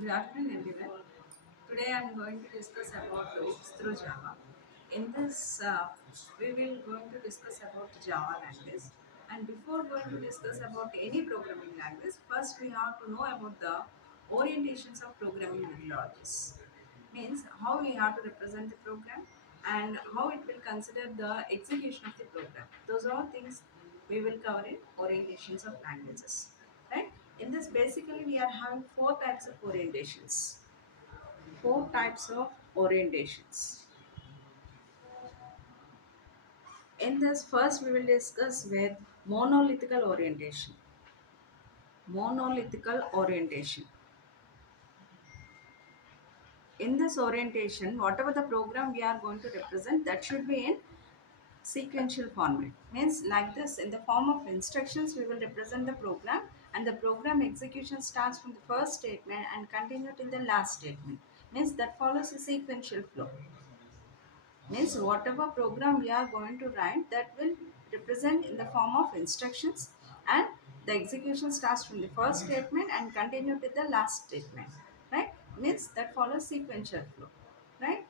Good afternoon, everyone. Today I am going to discuss about loops through Java. In this, we will going to discuss about Java language. And before going to discuss about any programming language, first we have to know about the orientations of programming methodologies. Means how we have to represent the program and how it will consider the execution of the program. Those are all things we will cover in orientations of languages. Right? In this, basically, we are having four types of orientations. Four types of orientations. In this, first we will discuss with monolithical orientation. Monolithical orientation. In this orientation, whatever the program we are going to represent, that should be in sequential format. Means like this, in the form of instructions, we will represent the program, and the program execution starts from the first statement and continue till the last statement. Means that follows a sequential flow. Means whatever program we are going to write, that will represent in the form of instructions, and the execution starts from the first statement and continue to the last statement, right? Means that follows sequential flow, right?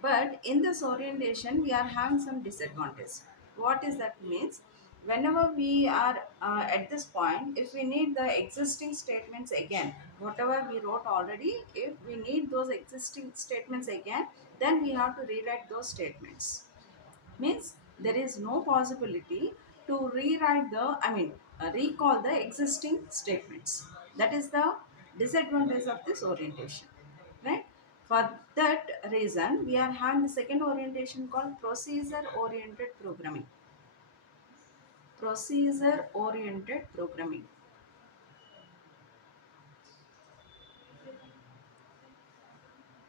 But in this orientation we are having some disadvantage. What is that means? Whenever we are at this point, if we need the existing statements again, whatever we wrote already, if we need those existing statements again, then we have to rewrite those statements. Means there is no possibility to rewrite the, recall the existing statements. That is the disadvantage of this orientation, right? For that reason, we are having the second orientation called procedure oriented programming. Procedure oriented programming.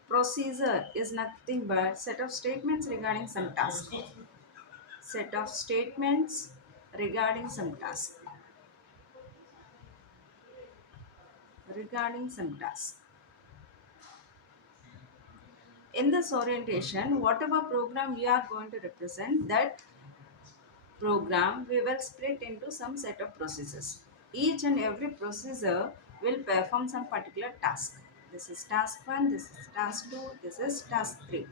Procedure is nothing but set of statements regarding some task. Set of statements regarding some task. Regarding some task. In this orientation, whatever program we are going to represent, that program we will split into some set of processes. Each and every procedure will perform some particular task. This is task 1, this is task 2, this is task 3.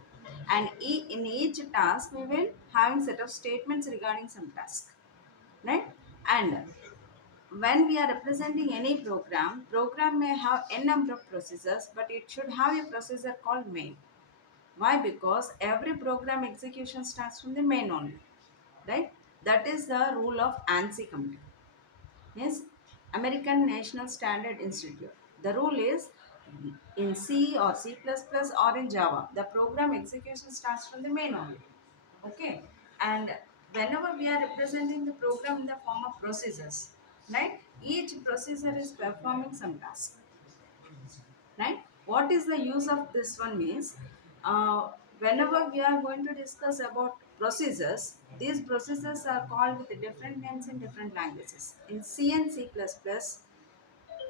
And in each task we will having set of statements regarding some task, right? And when we are representing any program may have n number of procedures, but it should have a procedure called main. Why? Because every program execution starts from the main only, right? That is the rule of ANSI committee. Yes, American National Standard Institute. The rule is in C or C++ or in Java, the program execution starts from the main only. Okay, and whenever we are representing the program in the form of procedures, right? Each procedure is performing some task, right? What is the use of this one means, whenever we are going to discuss about procedures, these procedures are called with different names in different languages. In C and C++,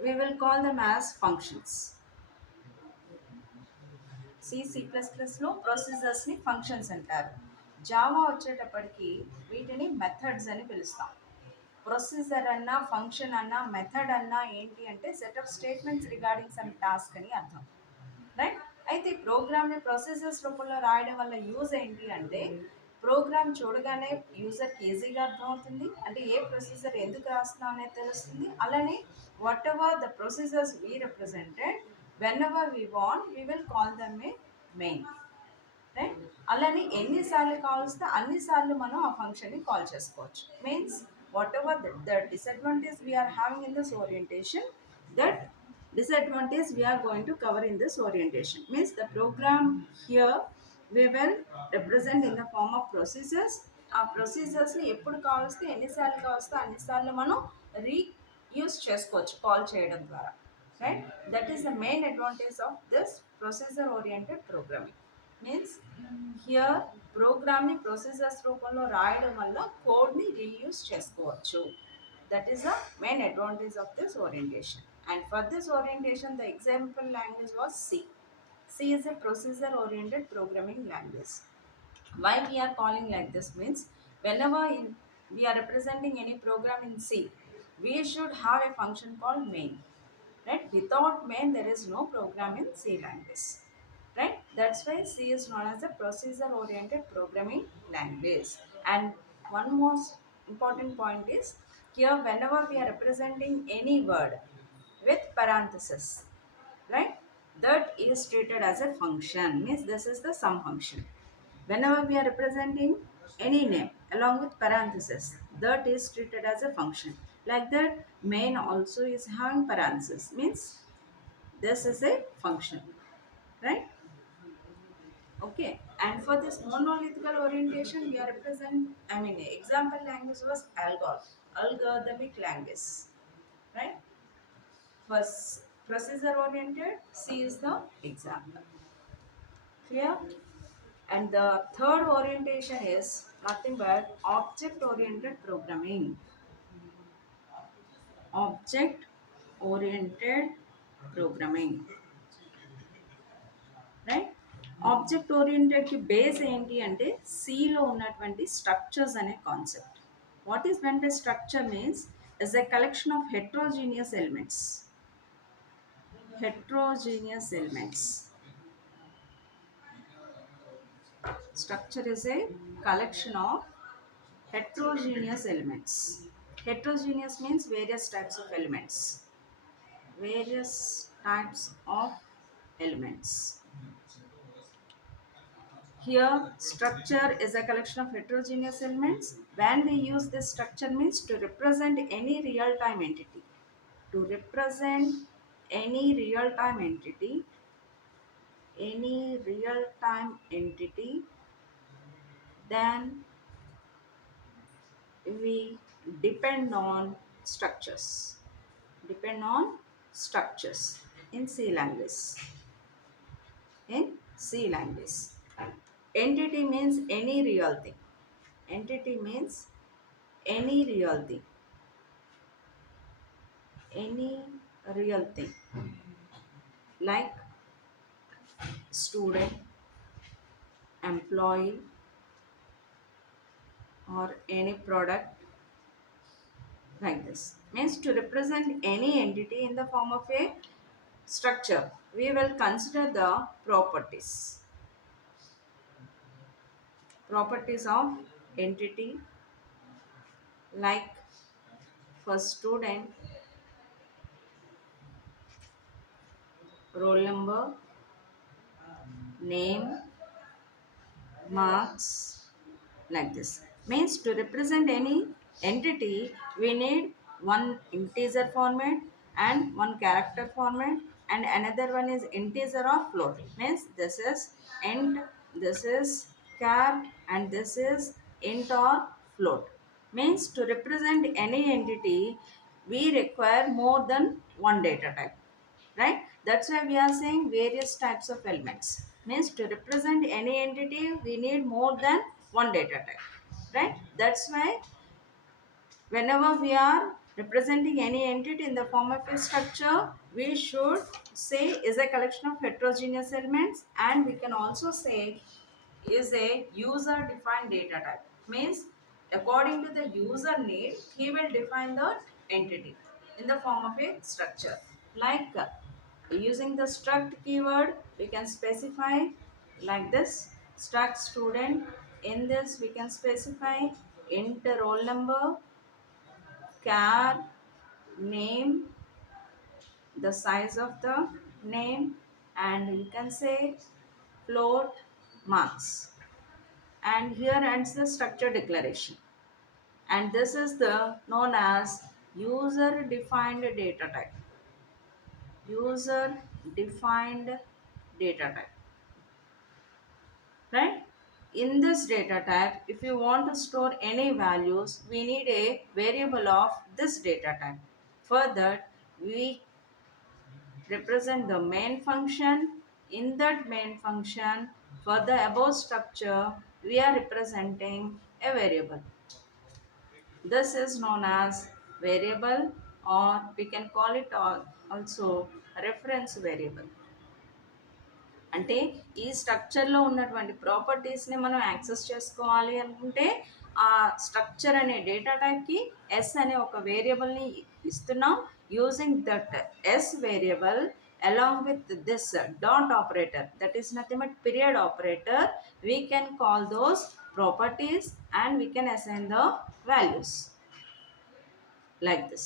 we will call them as functions. C++లో procedures ని functions అంటారు. Java వచ్చేటప్పటికి వీటిని methods అని పిలుస్తాం. Procedure అన్నా function అన్నా method అన్నా ఏంటి అంటే set of statements regarding some task అని అర్థం, రైట్? అయితే ఈ ప్రోగ్రామ్ని ప్రొసీజర్స్ రూపంలో రాయడం వల్ల యూజ్ ఏంటి అంటే, ప్రోగ్రామ్ చూడగానే యూజర్కి ఈజీగా అర్థమవుతుంది, అంటే ఏ ప్రొసీజర్ ఎందుకు రాస్తున్నాం అనేది తెలుస్తుంది. అలానే what ever the procedures we represented, when ever we want we will call them A main, right? అలానే ఎన్నిసార్లు కాల్ వస్తే అన్నిసార్లు మనం ఆ ఫంక్షన్ని కాల్ చేసుకోవచ్చు. Means whatever the disadvantage we are having in this orientation, that disadvantage we are going to cover in this orientation. Means the program here we will represent in the form of procedures. ఆ procedures ని ఎప్పుడు కావలిస్తే ఎన్నిసార్లు కావలిస్తే అన్నిసార్లు మనం reuse చేసుకోవచ్చు call చేయడం ద్వారా, right? That is the main advantage of this procedure oriented programming. Means here ప్రోగ్రామ్ని ప్రొసీజర్స్ రూపంలో రాయడం వల్ల కోడ్ని రీయూస్ చేసుకోవచ్చు. That is the main advantage of this orientation. And for this orientation, the example language was C. C is a procedure oriented programming language. Why we are calling like this means, whenever we are representing any program in C, we should have a function called main. right? Without main there is no program in C language, right? That's why C is known as a procedure oriented programming language. And one most important point is, here whenever we are representing any word with parenthesis, right, that is treated as a function, means this is the sum function. Whenever we are representing any name along with parenthesis, that is treated as a function. Like that, main also is having parenthesis, means this is a function, right? Okay. And for this monolithical orientation, we are example language was algorithmic language, right? First, procedure oriented, C is the example. Clear? And the third orientation is nothing but object oriented programming. Object oriented programming, right. Object ఓరియంటెడ్కి base ఏంటి అంటే సిలో ఉన్నటువంటి structures అనే concept. What is వెంట structure means is a collection of heterogeneous elements. Heterogeneous elements. Structure is a collection of heterogeneous elements. Heterogeneous means various types of elements. Various types of elements. Here, structure is a collection of heterogeneous elements. When we use this structure means to represent any real-time entity. To represent any real-time entity, then we depend on structures. Depend on structures in C language. In C language. Entity means any real thing. Entity means any real thing. Any real thing. Like student, employee, or any product, like this. Means to represent any entity in the form of a structure, we will consider the properties. Properties of entity, like for student, roll number, name, marks, like this. Means to represent any entity, we need one integer format and one character format, and another one is integer or float. Means this is int, this is char, and this is int or float. Means to represent any entity, we require more than one data type, right? That's why we are saying various types of elements. Means to represent any entity, we need more than one data type, right? That's why whenever we are representing any entity in the form of a structure, we should say is a collection of heterogeneous elements, and we can also say is a user defined data type. Means according to the user need, he will define the entity in the form of a structure. Like using the struct keyword, we can specify like this: struct student. In this we can specify int roll number, char, name, the size of the name, and you can say float, marks. And here ends the structure declaration. And this is the known as user defined data type. User defined data type, right? In this data type, if you want to store any values, we need a variable of this data type. Further, we represent the main function. In that main function, for the above structure, we are representing a variable. This is known as variable, or we can call it also reference variable. అంటే ఈ స్ట్రక్చర్లో ఉన్నటువంటి ప్రాపర్టీస్ని మనం access చేసుకోవాలి అనుకుంటే, ఆ structure అనే data టైప్కి yes అనే ఒక వేరియబుల్ని ఇస్తున్నాం. Using that s variable along with this dot operator, that is nothing but period operator, we can call those properties and we can assign the values like this.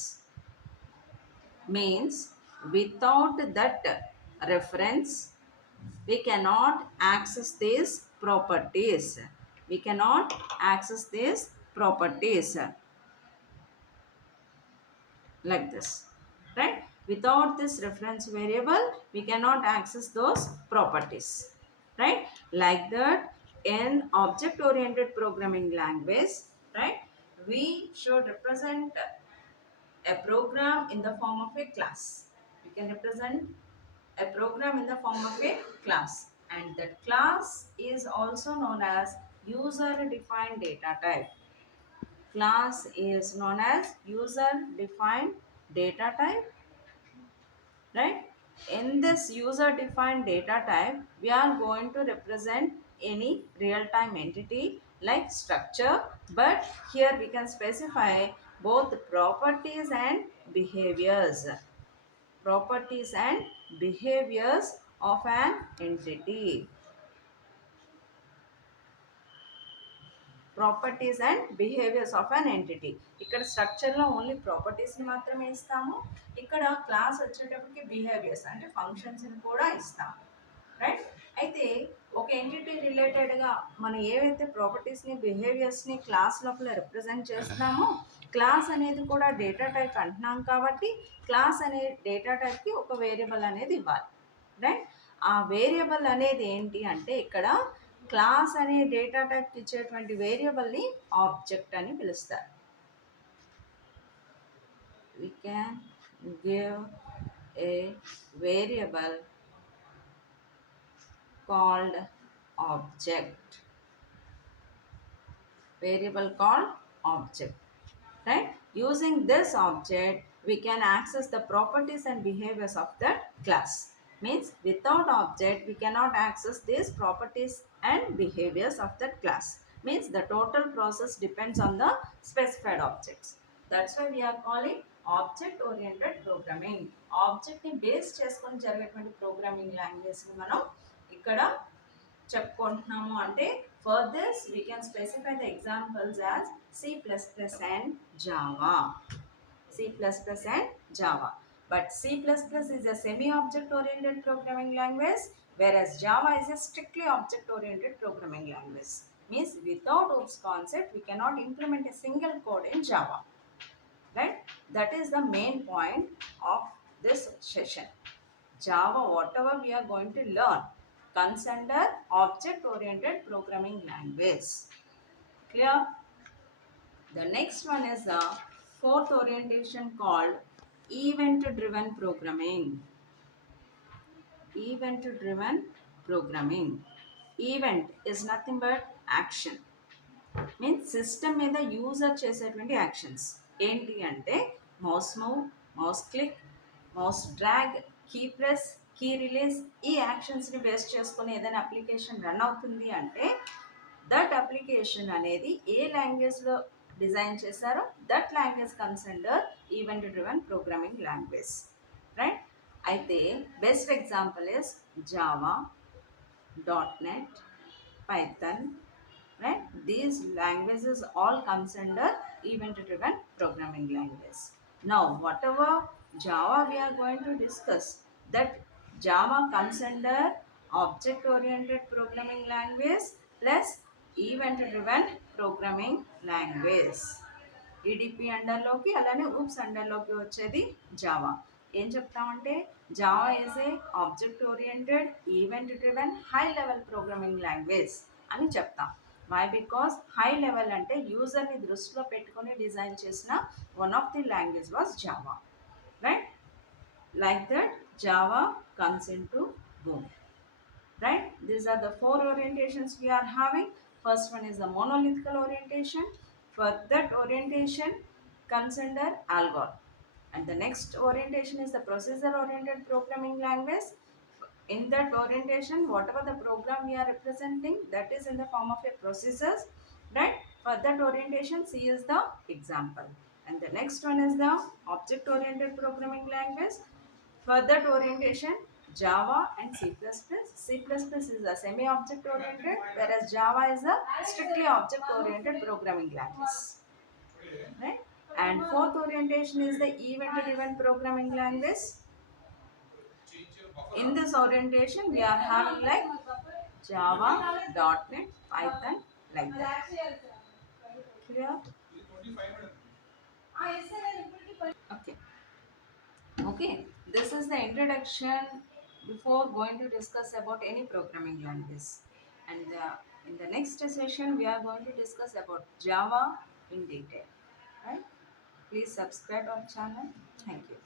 Means without that reference we cannot access these properties. We cannot access these properties like this, right? Without this reference variable we cannot access those properties, right? Like that, in object oriented programming language, right, we should represent a program in the form of a class. We can represent a program in the form of a class, and that class is also known as user defined data type. Class is known as user defined data type, right? In this user defined data type we are going to represent any real time entity like structure, but here we can specify both properties and behaviors. Properties and behaviors of an entity. Properties and behaviors of an entity. ఇక్కడ స్ట్రక్చర్లో only ప్రాపర్టీస్ని మాత్రమే ఇస్తాము. ఇక్కడ class వచ్చేటప్పటికి behaviours అంటే ఫంక్షన్స్ని కూడా ఇస్తాము, right? అయితే ఒక ఎంటిటీ రిలేటెడ్గా మనం ఏవైతే ప్రాపర్టీస్ని బిహేవియర్స్ని క్లాస్ లోపల రిప్రజెంట్ చేస్తున్నామో, క్లాస్ అనేది కూడా డేటా టైప్ అంటున్నాం కాబట్టి క్లాస్ అనే డేటా టైప్కి ఒక వేరియబుల్ అనేది ఇవ్వాలి, రైట్? ఆ వేరియబుల్ అనేది ఏంటి అంటే ఇక్కడ క్లాస్ అనే డేటా టైప్ ఇచ్చేటువంటి వేరియబుల్ని ఆబ్జెక్ట్ అని పిలుస్తారు. We can give a variable called object. Variable called object, right? Using this object we can access the properties and behaviors of that class. Means without object we cannot access these properties and behaviors of that class. Means the total process depends on the specified objects. That's why we are calling object oriented programming. Object ni base cheskoni జరిగేటువంటి programming language ని మనం ఇక్కడ చెప్పుకుంటున్నాము. అంటే for this we can specify the examples as C++ and Java. C++ and Java. But C++ is a semi-object oriented programming language, whereas Java is a strictly object oriented programming language. Means without OOPS concept we cannot implement a single code in Java, right? That is the main point of this session. Java, whatever we are going to learn, comes under object oriented programming language. Clear? The next one is the fourth orientation called event driven programming. Event driven programming. Event is nothing but action. Means system మీద user చేసేటువంటి actions ఏంటి అంటే mouse move, mouse click, mouse drag, key press, key release, ఈ యాక్షన్స్ని base చేసుకొని ఏదైనా application run అవుతుంది అంటే దట్ అప్లికేషన్ అనేది ఏ లాంగ్వేజ్లో డిజైన్ చేశారో that language comes under event driven programming language, right? అయితే best example is Java, .NET, Python, right? These languages all comes under event driven programming language. Now whatever Java we are going to discuss, that Java comes under object oriented programming language plus event driven programming language. EDP అండర్లోకి అలానే OOPS అండర్లోకి వచ్చేది Java. ఏం చెప్తామంటే Java is a object oriented event driven high level programming language అని చెప్తాం. Why? Because high level అంటే యూజర్ని దృష్టిలో పెట్టుకొని డిజైన్ చేసిన one of the language was Java, right? Like that Java comes in to boom, right? These are the four orientations we are having. First one is the monolithical orientation. For that orientation comes under Algol. And the next orientation is the procedure oriented programming language. In that orientation, whatever the program we are representing, that is in the form of a procedures, right? For that orientation, C is the example. And the next one is the object oriented programming language. For that orientation, Java and C++. C++ is a semi object oriented, whereas Java is a strictly object oriented programming language. Right? And fourth orientation is the event driven programming language. In this orientation, we are having like Java, .NET, Python, like that. Clear? Okay. Okay. This is the introduction before going to discuss about any programming language. And in the next session, we are going to discuss about Java in detail. Right? Please subscribe our channel. Thank you.